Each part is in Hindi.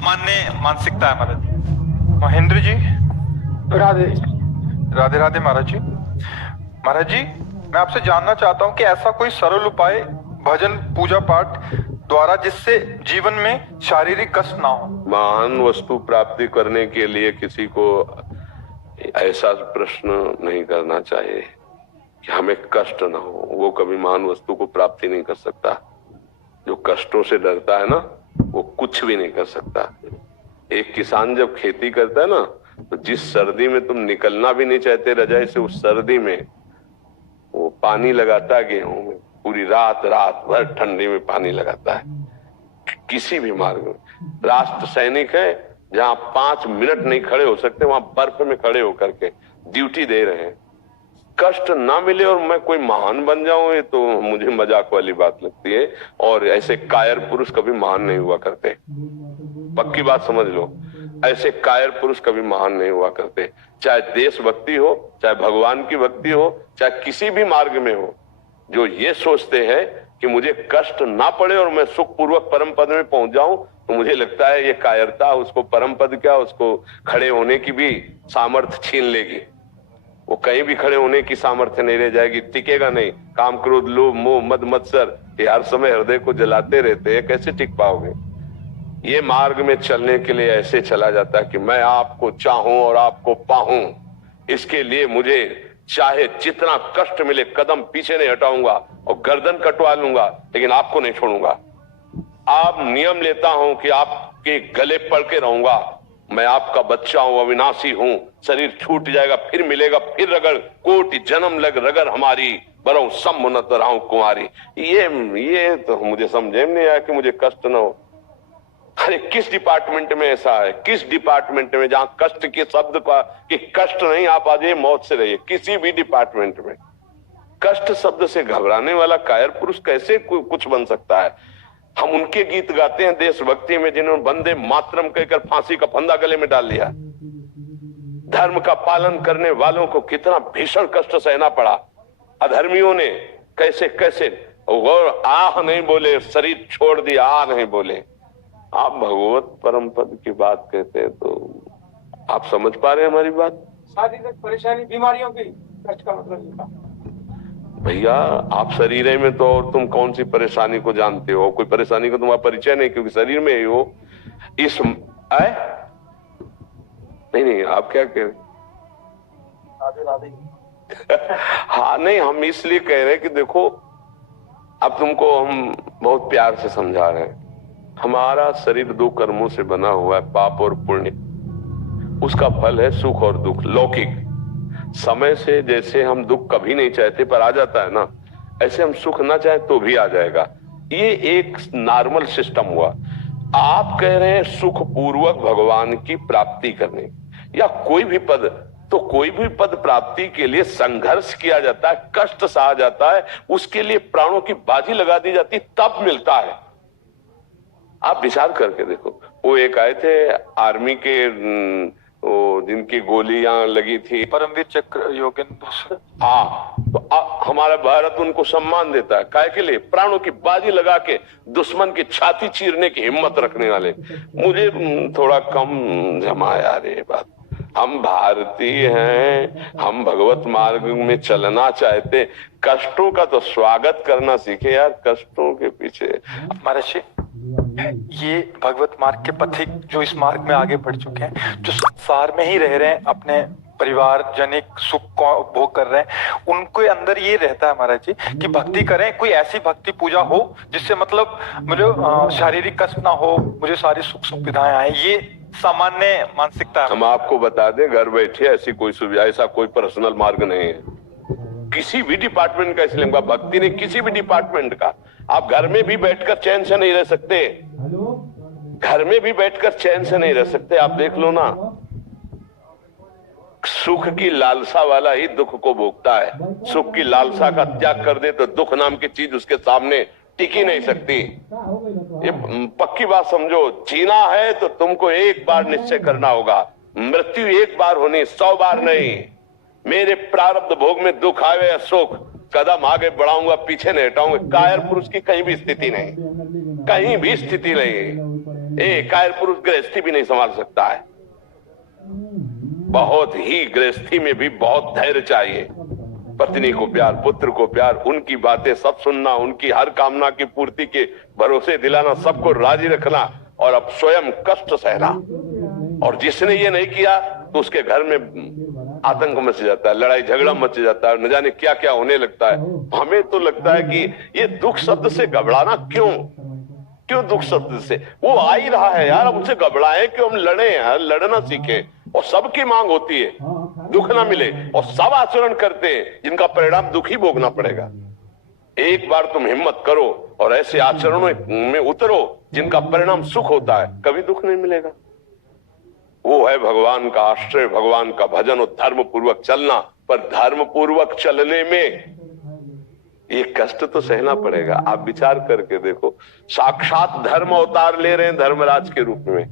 सामान्य मानसिकता है महाराज। महेंद्र जी, राधे राधे राधे महाराज जी। महाराज जी, मैं आपसे जानना चाहता हूँ कि ऐसा कोई सरल उपाय भजन पूजा पाठ द्वारा जिससे जीवन में शारीरिक कष्ट ना हो। महान वस्तु प्राप्ति करने के लिए किसी को ऐसा प्रश्न नहीं करना चाहिए कि हमें कष्ट ना हो। वो कभी महान वस्तु को प्राप्ति नहीं कर सकता। जो कष्टों से डरता है ना, वो कुछ भी नहीं कर सकता। एक किसान जब खेती करता है ना, तो जिस सर्दी में तुम निकलना भी नहीं चाहते रजाई से, उस सर्दी में वो पानी लगाता है गेहूं में, पूरी रात रात भर ठंडी में पानी लगाता है। किसी भी मार्ग में राष्ट्र सैनिक है, जहां 5 मिनट नहीं खड़े हो सकते, वहां बर्फ में खड़े होकर के ड्यूटी दे रहे हैं। कष्ट ना मिले और मैं कोई महान बन जाऊं, ये तो मुझे मजाक वाली बात लगती है। और ऐसे कायर पुरुष कभी महान नहीं हुआ करते। पक्की बात समझ लो, ऐसे कायर पुरुष कभी महान नहीं हुआ करते। चाहे देशभक्ति हो, चाहे भगवान की भक्ति हो, चाहे किसी भी मार्ग में हो। जो ये सोचते हैं कि मुझे कष्ट ना पड़े और मैं सुख पूर्वक परम पद में पहुंच जाऊं, तो मुझे लगता है ये कायरता उसको परम पद क्या, उसको खड़े होने की भी सामर्थ्य छीन लेगी। वो कहीं भी खड़े होने की सामर्थ्य नहीं रह जाएगी, टिकेगा नहीं। काम क्रोध लोभ मोह मद मत्सर ये हर समय हृदय को जलाते रहते हैं, कैसे टिक पाओगे। ये मार्ग में चलने के लिए ऐसे चला जाता है कि मैं आपको चाहूं और आपको पाहूं, इसके लिए मुझे चाहे जितना कष्ट मिले कदम पीछे नहीं हटाऊंगा और गर्दन कटवा लूंगा, लेकिन आपको नहीं छोड़ूंगा। आप नियम लेता हूं कि आपके गले पड़ के रहूंगा। मैं आपका बच्चा हूं, अविनाशी हूं। शरीर छूट जाएगा, फिर मिलेगा, फिर रगड़ कोटि जन्म लग रगड़ हमारी, बरौ सम्मुनत रहूं कुमारी। ये तो मुझे समझे नहीं आया कि मुझे कष्ट न हो। अरे किस डिपार्टमेंट में ऐसा है, किस डिपार्टमेंट में जहां कष्ट के शब्द का कि कष्ट नहीं, आप आ जाइए मौत से रहिए। किसी भी डिपार्टमेंट में कष्ट शब्द से घबराने वाला कायर पुरुष कैसे कुछ बन सकता है। हम उनके गीत गाते हैं देशभक्ति में, जिन्होंने वंदे मातरम कहकर फांसी का फंदा गले में डाल लिया। धर्म का पालन करने वालों को कितना भीषण कष्ट सहना पड़ा। अधर्मियों ने कैसे कैसे और आह नहीं बोले, शरीर छोड़ दिया, आ नहीं बोले। आप भगवत परम पद की बात कहते हैं, तो आप समझ पा रहे हैं हमारी बात। शारीरिक परेशानी बीमारियों की कष्ट का मतलब भैया आप शरीर में तो, और तुम कौन सी परेशानी को जानते हो। कोई परेशानी का तुम्हारा परिचय नहीं, क्योंकि शरीर में ही हो। इस नहीं आप क्या कह रहे। हाँ नहीं, हम इसलिए कह रहे हैं कि देखो, अब तुमको हम बहुत प्यार से समझा रहे हैं। हमारा शरीर 2 कर्मों से बना हुआ है, पाप और पुण्य। उसका फल है सुख और दुख लौकिक। समय से जैसे हम दुख कभी नहीं चाहते पर आ जाता है ना, ऐसे हम सुख ना चाहे तो भी आ जाएगा। ये एक नॉर्मल सिस्टम हुआ। आप कह रहे हैं सुख पूर्वक भगवान की प्राप्ति करने, या कोई भी पद, तो कोई भी पद प्राप्ति के लिए संघर्ष किया जाता है, कष्ट सहा जाता है, उसके लिए प्राणों की बाजी लगा दी जाती, तब मिलता है। आप विचार करके देखो। वो एक आए थे आर्मी के, वो जिनकी गोलियां लगी थी, परमवीर चक्र योगेंद्र। हाँ, तो हमारा भारत उनको सम्मान देता है। काय के लिए? प्राणों की बाजी लगा के दुश्मन की छाती चीरने की हिम्मत रखने वाले। मुझे थोड़ा कम जमा यार ये बात। हम भारतीय हैं, हम भगवत मार्ग में चलना चाहते। कष्टों का तो स्वागत करना सीखे यार, कष्टों के पीछे। महाराज जी, ये भगवत मार्ग के पथिक जो इस मार्ग में आगे बढ़ चुके हैं, जो संसार में ही रह रहे हैं, अपने परिवार जनिक सुख को भोग कर रहे हैं, उनके अंदर ये रहता है महाराज जी कि भक्ति करें, कोई ऐसी भक्ति पूजा हो जिससे मतलब मुझे शारीरिक कष्ट ना हो, मुझे सारी सुख सुविधाएं आए। ये सामान्य मानसिकता है। हम आपको बता दें, घर बैठे ऐसी कोई सुविधा, ऐसा कोई पर्सनल मार्ग नहीं है किसी भी डिपार्टमेंट का। इसलिए भक्ति ने किसी भी डिपार्टमेंट का, आप घर में भी बैठकर चैन से नहीं रह सकते। घर में भी बैठकर चैन से नहीं रह सकते। आप देख लो ना, सुख की लालसा वाला ही दुख को भोगता है। सुख की लालसा का त्याग कर दे तो दुख नाम की चीज उसके सामने टिक ही नहीं सकती। ये पक्की बात समझो। जीना है तो तुमको एक बार निश्चय करना होगा। मृत्यु एक बार होनी, 100 बार नहीं। मेरे प्रारब्ध भोग में दुख आवे या सुख, कदम आगे बढ़ाऊंगा, पीछे नहीं हटाऊंगा। कायर पुरुष की कहीं भी स्थिति नहीं, कहीं भी स्थिति नहीं। कायर पुरुष गृहस्थी भी नहीं संभाल सकता है। बहुत ही गृहस्थी में भी बहुत धैर्य चाहिए। पत्नी को प्यार, पुत्र को प्यार, उनकी बातें सब सुनना, उनकी हर कामना की पूर्ति के भरोसे दिलाना, सबको राजी रखना और अब स्वयं कष्ट सहना। और जिसने ये नहीं किया तो उसके घर में आतंक मच जाता है, लड़ाई झगड़ा मच जाता है, न जाने क्या क्या होने लगता है। हमें तो लगता है कि ये दुख शब्द से घबराना क्यों दुख शब्द से? वो आ ही रहा है यार, अब उनसे घबराएं क्यों? हम लड़े हैं, लड़ना सीखें। और सबकी मांग होती है दुख ना मिले, और सब आचरण करते हैं जिनका परिणाम दुख ही भोगना पड़ेगा। एक बार तुम हिम्मत करो और ऐसे आचरणों में उतरो जिनका परिणाम सुख होता है, कभी दुख नहीं मिलेगा। वो है भगवान का आश्रय, भगवान का भजन और धर्म पूर्वक चलना। पर धर्म पूर्वक चलने में ये कष्ट तो सहना पड़ेगा। आप विचार करके देखो, साक्षात धर्म अवतार ले रहे हैं धर्मराज के रूप में,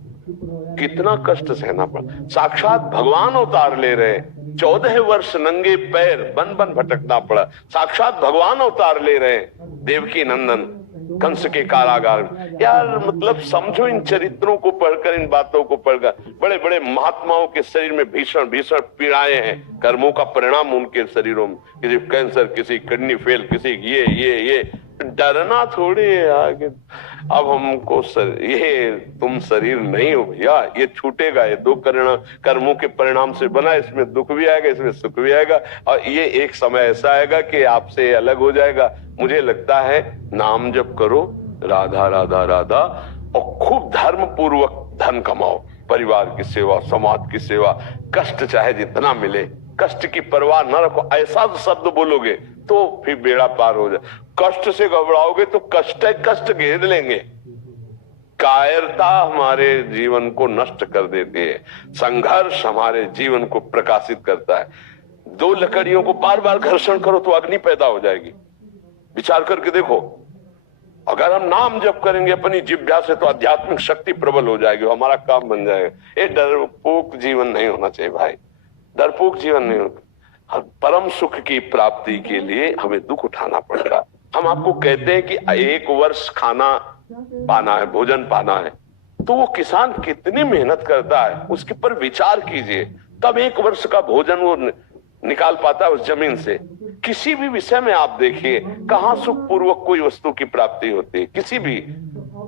कितना कष्ट सहना पड़ा। साक्षात भगवान अवतार ले रहे हैं, 14 वर्ष नंगे पैर बन बन भटकना पड़ा। साक्षात भगवान अवतार ले रहे हैं, देवकी नंदन कंस के कारागार में। यार मतलब समझो इन चरित्रों को पढ़कर, इन बातों को पढ़कर, बड़े बड़े महात्माओं के शरीर में भीषण भीषण पीड़ाएं हैं, कर्मों का परिणाम उनके शरीरों में, किसी कैंसर, किसी किडनी फेल, किसी ये डरना थोड़ी है आगे। अब हमको ये तुम शरीर नहीं हो भैया, ये छूटेगा, ये दो कर्मों के परिणाम से बना, इसमें दुख भी आएगा, इसमें सुख भी आएगा, और ये एक समय ऐसा आएगा कि आपसे अलग हो जाएगा। मुझे लगता है नाम जप करो, राधा राधा राधा, और खूब धर्म पूर्वक धन कमाओ, परिवार की सेवा, समाज की सेवा, कष्ट चाहे जितना मिले, कष्ट की परवाह न रखो। ऐसा शब्द बोलोगे तो फिर बेड़ा पार हो जाए। कष्ट से घबराओगे तो कष्ट घेर लेंगे। कायरता हमारे जीवन को नष्ट कर देती है, संघर्ष हमारे जीवन को प्रकाशित करता है। दो लकड़ियों को बार बार घर्षण करो तो अग्नि पैदा हो जाएगी। विचार करके देखो, अगर हम नाम जप करेंगे अपनी जिह्वा से तो आध्यात्मिक शक्ति प्रबल हो जाएगी, हमारा काम बन जाएगा। ये डरपोक जीवन नहीं होना चाहिए भाई, डरपोक जीवन नहीं होना। परम सुख की प्राप्ति के लिए हमें दुख उठाना पड़ेगा। हम आपको कहते हैं कि 1 वर्ष खाना पाना है, भोजन पाना है, तो वो किसान कितनी मेहनत करता है उसके पर विचार कीजिए, तब 1 वर्ष का भोजन वो निकाल पाता है उस जमीन से। किसी भी विषय में आप देखिए, कहां सुख पूर्वक कोई वस्तु की प्राप्ति होती है?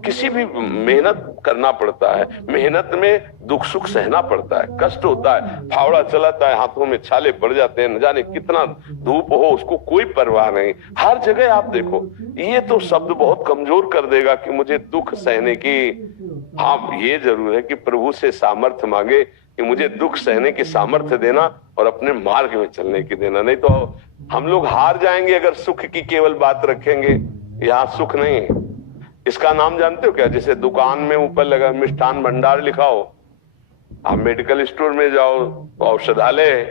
किसी भी मेहनत करना पड़ता है, मेहनत में दुख सुख सहना पड़ता है, कष्ट होता है, फावड़ा चलाता है, हाथों में छाले पड़ जाते हैं, न जाने कितना धूप हो उसको कोई परवाह नहीं। हर जगह आप देखो, ये तो शब्द बहुत कमजोर कर देगा कि मुझे दुख सहने की। हाँ, ये जरूर है कि प्रभु से सामर्थ्य मांगे कि मुझे दुख सहने की सामर्थ्य देना और अपने मार्ग में चलने की देना। नहीं तो हम लोग हार जाएंगे अगर सुख की केवल बात रखेंगे। यहाँ सुख नहीं है। इसका नाम जानते हो क्या? जैसे दुकान में ऊपर लगा मिष्ठान भंडार लिखा हो, आप मेडिकल स्टोर में जाओ, औषधालय,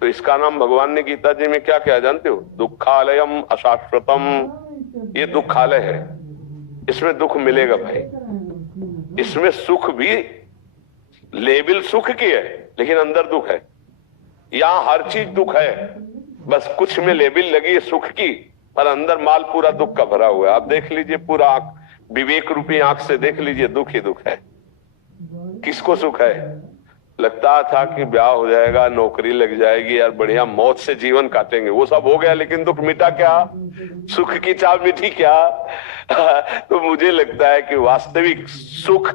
तो इसका नाम भगवान ने गीता जी में क्या क्या जानते हो? दुखालयम अशाश्वतम। ये दुखालय है, इसमें दुख मिलेगा भाई। इसमें सुख भी लेबिल सुख की है लेकिन अंदर दुख है। यहां हर चीज दुख है, बस कुछ में लेबिल लगी है सुख की, पर अंदर माल पूरा दुख का भरा हुआ है। आप देख लीजिए, पूरा विवेक रूपी आंख से देख लीजिए, दुख ही दुख है। किसको सुख है? लगता था कि ब्याह हो जाएगा, नौकरी लग जाएगी, यार बढ़िया मौत से जीवन काटेंगे, वो सब हो गया, लेकिन दुख मिटा क्या? सुख की चाव मिटी क्या? तो मुझे लगता है कि वास्तविक सुख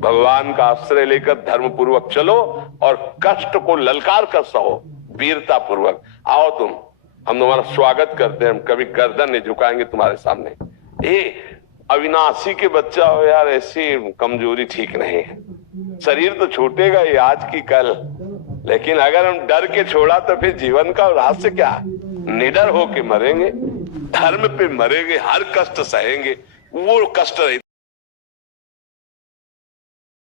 भगवान का आश्रय लेकर धर्म पूर्वक चलो और कष्ट को ललकार कर सहो, वीरता पूर्वक। आओ तुम, हम तुम्हारा स्वागत करते हैं, हम कभी गर्दन नहीं झुकाएंगे तुम्हारे सामने। ये अविनाशी के बच्चा हो यार, ऐसी कमजोरी ठीक नहीं है। शरीर तो छूटेगा ये आज की कल, लेकिन अगर हम डर के छोड़ा तो फिर जीवन का रहस्य क्या? निडर होके मरेंगे, धर्म पे मरेंगे, हर कष्ट सहेंगे, वो कष्ट